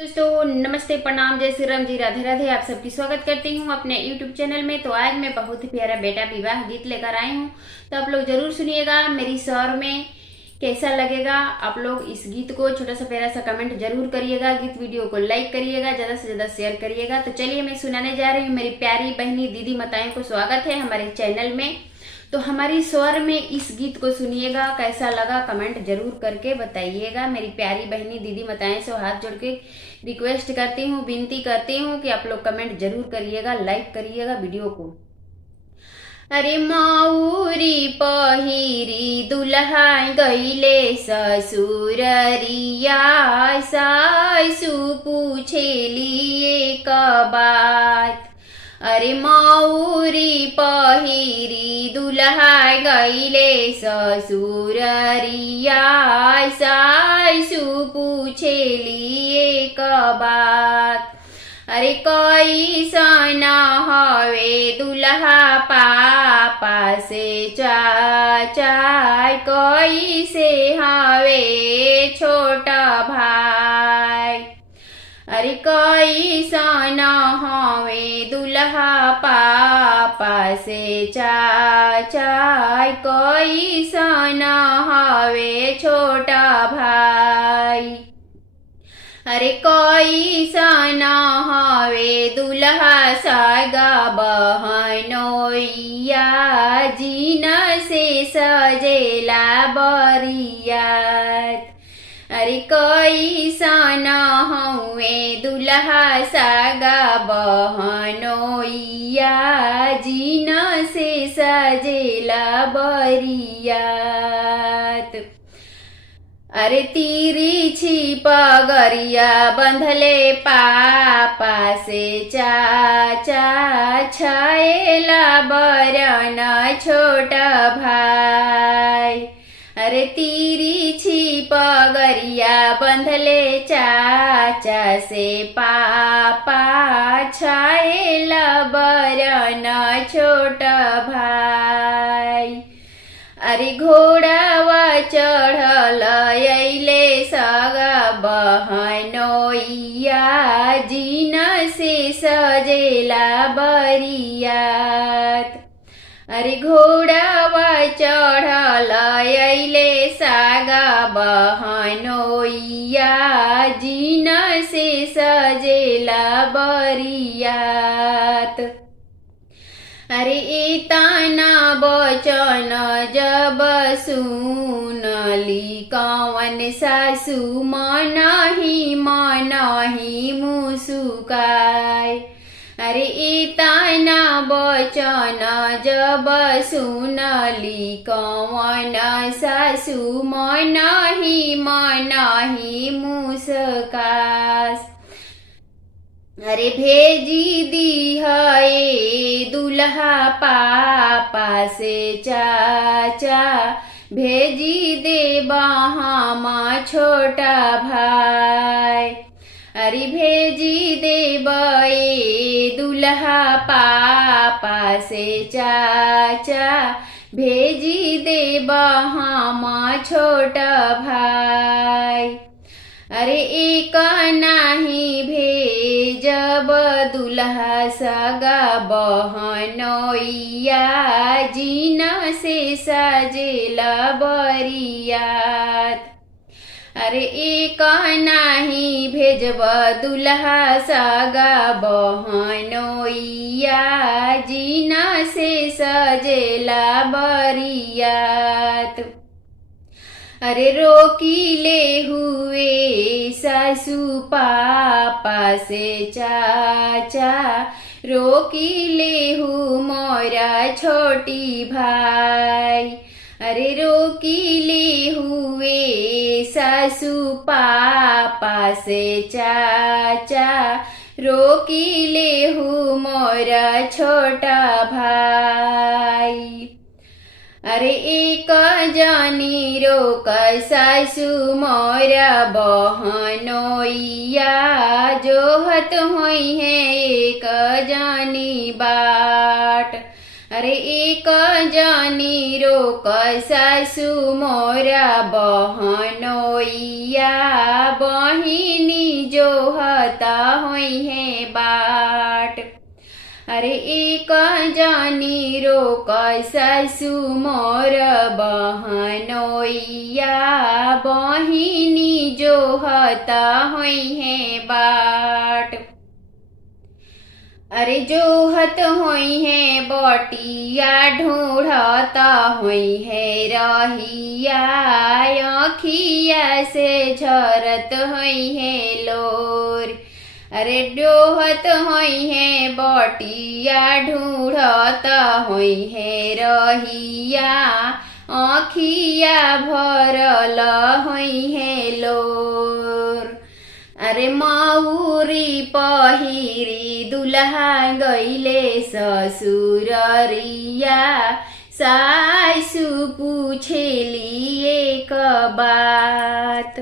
दोस्तों नमस्ते, प्रणाम, जय श्री राम जी, राधे राधे। आप सबकी स्वागत करती हूँ अपने YouTube चैनल में। तो आज मैं बहुत ही प्यारा बेटा विवाह गीत लेकर आई हूँ, तो आप लोग जरूर सुनिएगा। मेरी स्वर में कैसा लगेगा, आप लोग इस गीत को छोटा सा प्यारा सा कमेंट जरूर करिएगा। गीत वीडियो को लाइक करिएगा, ज्यादा से ज्यादा शेयर करिएगा। तो चलिए मैं सुनाने जा रही हूँ। मेरी प्यारी बहनी दीदी माताएं को स्वागत है हमारे चैनल में। तो हमारी स्वर में इस गीत को सुनिएगा, कैसा लगा कमेंट जरूर करके बताइएगा। मेरी प्यारी बहनी दीदी माताएं से हाथ जोड़ के रिक्वेस्ट करती हूँ, विनती करती हूँ कि आप लोग कमेंट जरूर करिएगा, लाइक करिएगा वीडियो को। अरे माऊरी पहिरी दुल्हा गईले ससुररिया, सासु पूछेली एक बात। अरे माऊरी पहिरी दुल्हा गईले ससुररिया, सासु पूछेली एक बात। अरे कैसन हवे दुल्हा पापा से चाचा, कैसे हवे छोटा भाई। अरे कैसन हवे दुल्हा पापा से चाचा, कैसन हवे छोटा भाई। अरे कैसन हवे दुल्हा सगा बहनोइया, जिन से सजेला बरियात। अरे कैसन हवे दुल्हा सगा बहनोइया, जिन से सजेला बरियात। अरे तिरछी पगरिया बंधले पापा से चाचा, छाएला बरन छोटा भाई। अरे तिरछी पगरिया बंधले चाचा से पापा, छाएला बरन छोटा भाई। अरे घोड़ावा चढ़ल अइले सगा बहनोइया, जिन से सजेला बरियात। अरे घोड़ावा चढ़ल अइले सगा बहनोइया, जिन से सजेला बरियात। अरे इतना बचन जब सुनली, कौन सासु मनहि मुसुकाय। अरे इतना बचन जब सुनली, कौन सासु मनहि मुसकास। अरे भेजी दी है दुल्हा पापा से चाचा, भेजी दे बहामा छोटा भाई। अरे भेजी दे बे दुल्हा पापा से चाचा, भेजी दे बहामा छोटा भाई। अरे एक नाही भेजब दुल्हा सगा बहनोइया, जिन से सजेला बरियात। अरे एक नाही भेजब दुल्हा सगा बहनोइया, जिन से सजेला बरियात। अरे रोकीले हुए सासु पापा से चाचा, रोकीले हूँ मोरा छोटी भाई। अरे रोकीले हुए सासु पापा से चाचा, रोकीले हूँ मोरा छोटा भाई। अरे एक जानी रोक सासु मोरा बहनोइया, जोहत होई है एक जानी बाट। अरे एक जानी जानी रोक सासु मोरा बहनोइया बहिनी जो हता होई है बाट। अरे एक जानी रोक सासु मोर बहनोइया बहिनी जो हता होई है बाट। अरे जोहत होई है बटिया ढूंढता होई है रहिया अखिया से झरत होई है लोर। अरे जोहत होई है बटिया ढूंढता होई है रहिया अखिया भरल होई है लोर। अरे माउरी पहिरी दुल्हा गईले ससुररिया सासु पूछेली एक बात।